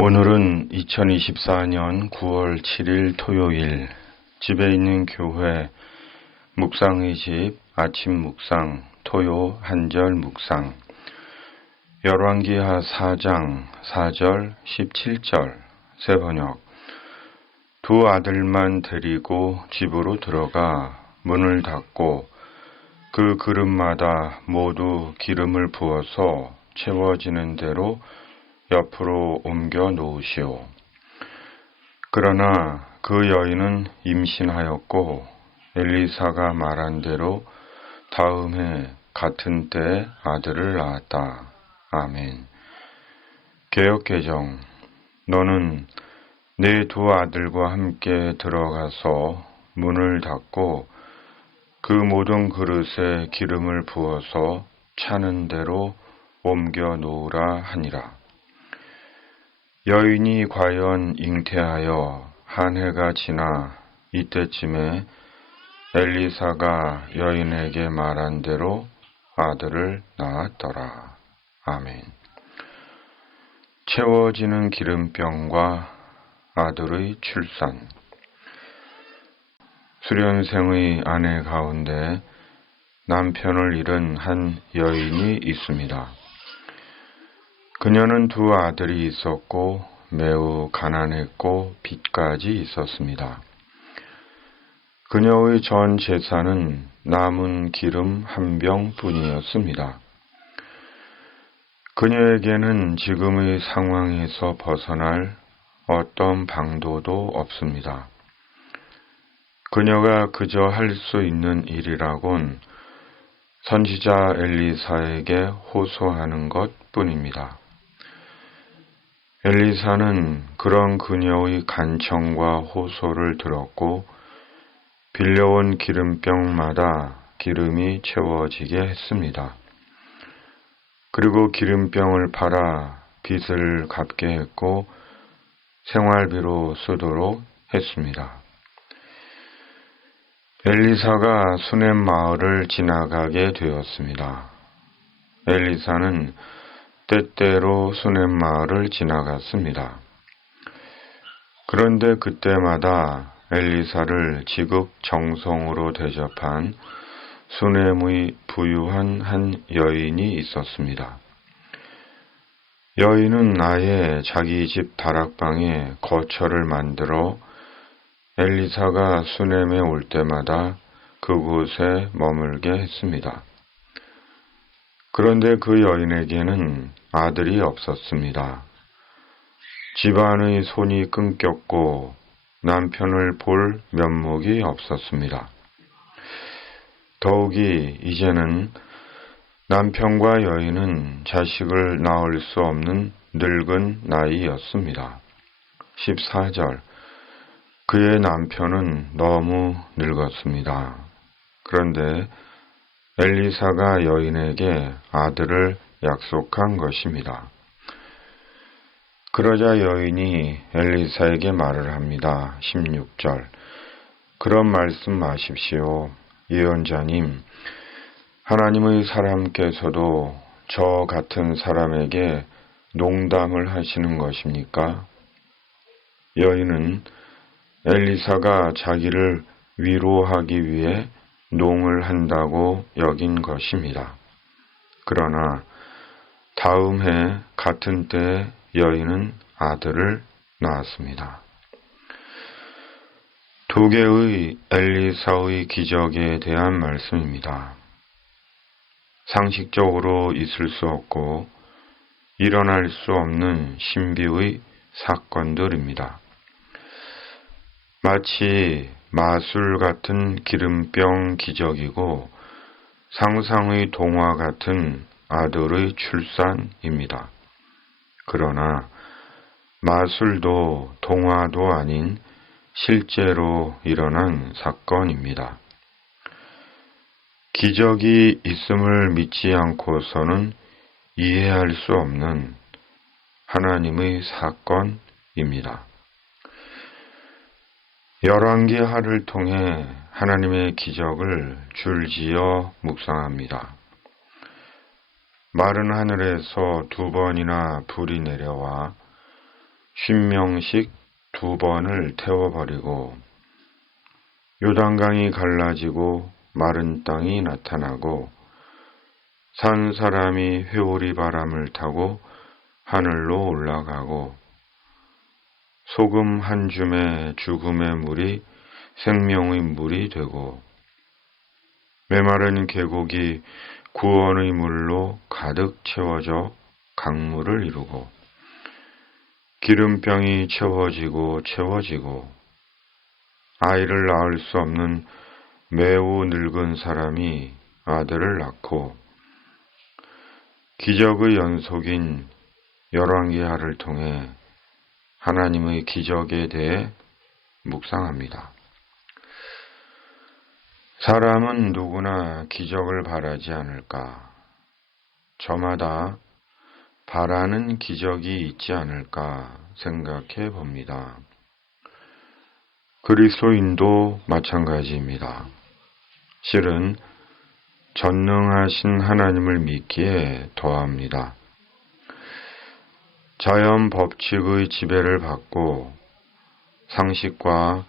오늘은 2024년 9월 7일 토요일 집에 있는 교회 묵상의 집 아침 묵상 토요 한절 묵상 열왕기하 4장 4절 17절 새번역 두 아들만 데리고 집으로 들어가 문을 닫고 그 그릇마다 모두 기름을 부어서 채워지는 대로 옆으로 옮겨 놓으시오. 그러나 그 여인은 임신하였고 엘리사가 말한 대로 다음 해 같은 때에 아들을 낳았다. 아멘. 개역개정 너는 내 두 아들과 함께 들어가서 문을 닫고 그 모든 그릇에 기름을 부어서 차는 대로 옮겨 놓으라 하니라. 여인이 과연 잉태하여 한 해가 지나 이때쯤에 엘리사가 여인에게 말한 대로 아들을 낳았더라. 아멘. 채워지는 기름병과 아들의 출산. 수련생의 아내 가운데 남편을 잃은 한 여인이 있습니다. 그녀는 두 아들이 있었고 매우 가난했고 빚까지 있었습니다. 그녀의 전 재산은 남은 기름 한 병뿐이었습니다. 그녀에게는 지금의 상황에서 벗어날 어떤 방도도 없습니다. 그녀가 그저 할 수 있는 일이라곤 선지자 엘리사에게 호소하는 것뿐입니다. 엘리사는 그런 그녀의 간청과 호소를 들었고 빌려온 기름병마다 기름이 채워지게 했습니다. 그리고 기름병을 팔아 빚을 갚게 했고 생활비로 쓰도록 했습니다. 엘리사가 수넴 마을을 지나가게 되었습니다. 엘리사는 때때로 수넴 마을을 지나갔습니다. 그런데 그때마다 엘리사를 지극정성으로 대접한 수넴의 부유한 한 여인이 있었습니다. 여인은 아예 자기 집 다락방에 거처를 만들어 엘리사가 수넴에 올 때마다 그곳에 머물게 했습니다. 그런데 그 여인에게는 아들이 없었습니다. 집안의 손이 끊겼고 남편을 볼 면목이 없었습니다. 더욱이 이제는 남편과 여인은 자식을 낳을 수 없는 늙은 나이였습니다. 14절 그의 남편은 너무 늙었습니다. 그런데 엘리사가 여인에게 아들을 약속한 것입니다. 그러자 여인이 엘리사에게 말을 합니다. 16절 그런 말씀 마십시오. 예언자님, 하나님의 사람께서도 저 같은 사람에게 농담을 하시는 것입니까? 여인은 엘리사가 자기를 위로하기 위해 농을 한다고 여긴 것입니다. 그러나 다음 해 같은 때에 여인은 아들을 낳았습니다. 두 개의 엘리사의 기적에 대한 말씀입니다. 상식적으로 있을 수 없고 일어날 수 없는 신비의 사건들입니다. 마치 마술 같은 기름병 기적이고 상상의 동화 같은 아들의 출산입니다. 그러나 마술도 동화도 아닌 실제로 일어난 사건입니다. 기적이 있음을 믿지 않고서는 이해할 수 없는 하나님의 사건입니다. 열왕기하를 통해 하나님의 기적을 줄지어 묵상합니다. 마른 하늘에서 2번이나 불이 내려와 쉰명씩 2번을 태워버리고 요단강이 갈라지고 마른 땅이 나타나고 산 사람이 회오리 바람을 타고 하늘로 올라가고 소금 한 줌에 죽음의 물이 생명의 물이 되고 메마른 계곡이 구원의 물로 가득 채워져 강물을 이루고 기름병이 채워지고 채워지고 아이를 낳을 수 없는 매우 늙은 사람이 아들을 낳고 기적의 연속인 열왕기하를 통해 하나님의 기적에 대해 묵상합니다. 사람은 누구나 기적을 바라지 않을까? 저마다 바라는 기적이 있지 않을까 생각해 봅니다. 그리스도인도 마찬가지입니다. 실은 전능하신 하나님을 믿기에 더합니다. 자연 법칙의 지배를 받고 상식과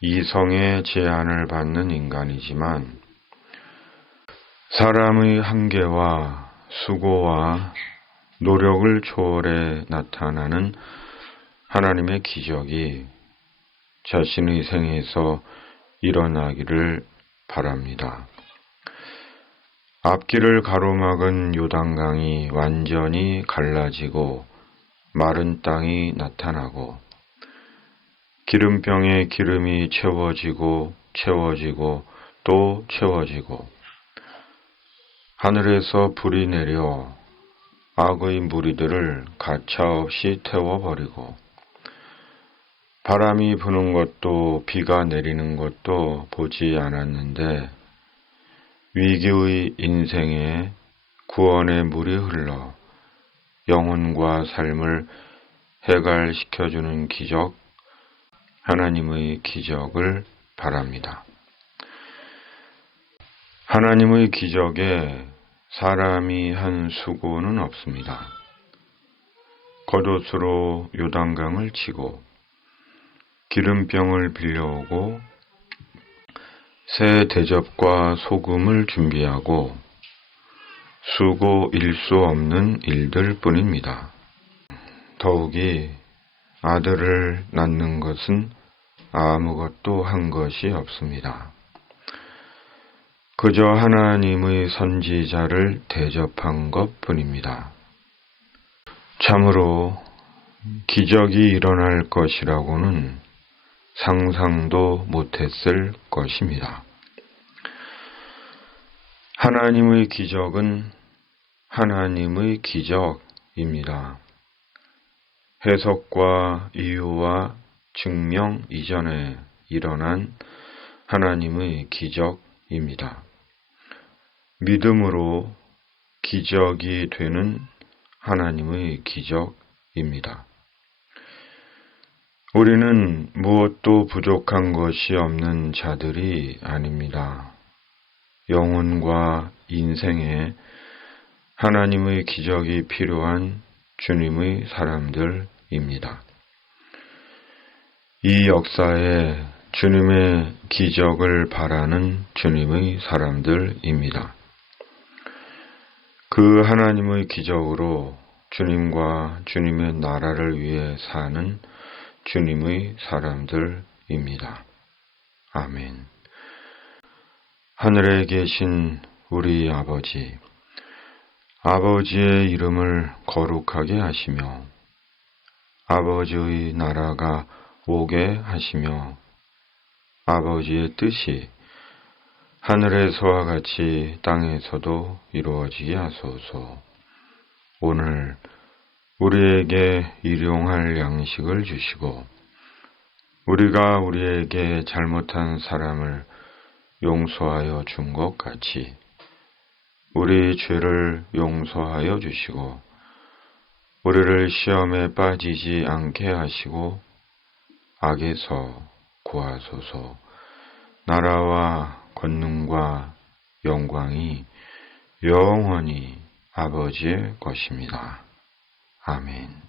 이성의 제한을 받는 인간이지만 사람의 한계와 수고와 노력을 초월해 나타나는 하나님의 기적이 자신의 생에서 일어나기를 바랍니다. 앞길을 가로막은 요단강이 완전히 갈라지고 마른 땅이 나타나고 기름병에 기름이 채워지고 채워지고 또 채워지고 하늘에서 불이 내려 악의 무리들을 가차없이 태워버리고 바람이 부는 것도 비가 내리는 것도 보지 않았는데 위기의 인생에 구원의 물이 흘러 영혼과 삶을 해갈시켜주는 기적, 하나님의 기적을 바랍니다. 하나님의 기적에 사람이 한 수고는 없습니다. 겉옷으로 요단강을 치고 기름병을 빌려오고 새 대접과 소금을 준비하고 수고일 수 없는 일들 뿐입니다. 더욱이 아들을 낳는 것은 아무것도 한 것이 없습니다. 그저 하나님의 선지자를 대접한 것 뿐입니다. 참으로 기적이 일어날 것이라고는 상상도 못했을 것입니다. 하나님의 기적은 하나님의 기적입니다. 해석과 이유와 증명 이전에 일어난 하나님의 기적입니다. 믿음으로 기적이 되는 하나님의 기적입니다. 우리는 무엇도 부족한 것이 없는 자들이 아닙니다. 영혼과 인생에 하나님의 기적이 필요한 주님의 사람들입니다. 이 역사에 주님의 기적을 바라는 주님의 사람들입니다. 그 하나님의 기적으로 주님과 주님의 나라를 위해 사는 주님의 사람들입니다. 아멘. 하늘에 계신 우리 아버지, 아버지의 이름을 거룩하게 하시며 아버지의 나라가 오게 하시며 아버지의 뜻이 하늘에서와 같이 땅에서도 이루어지게 하소서. 오늘 우리에게 일용할 양식을 주시고 우리가 우리에게 잘못한 사람을 용서하여 준 것 같이 우리 죄를 용서하여 주시고 우리를 시험에 빠지지 않게 하시고 악에서 구하소서. 나라와 권능과 영광이 영원히 아버지의 것입니다. 아멘.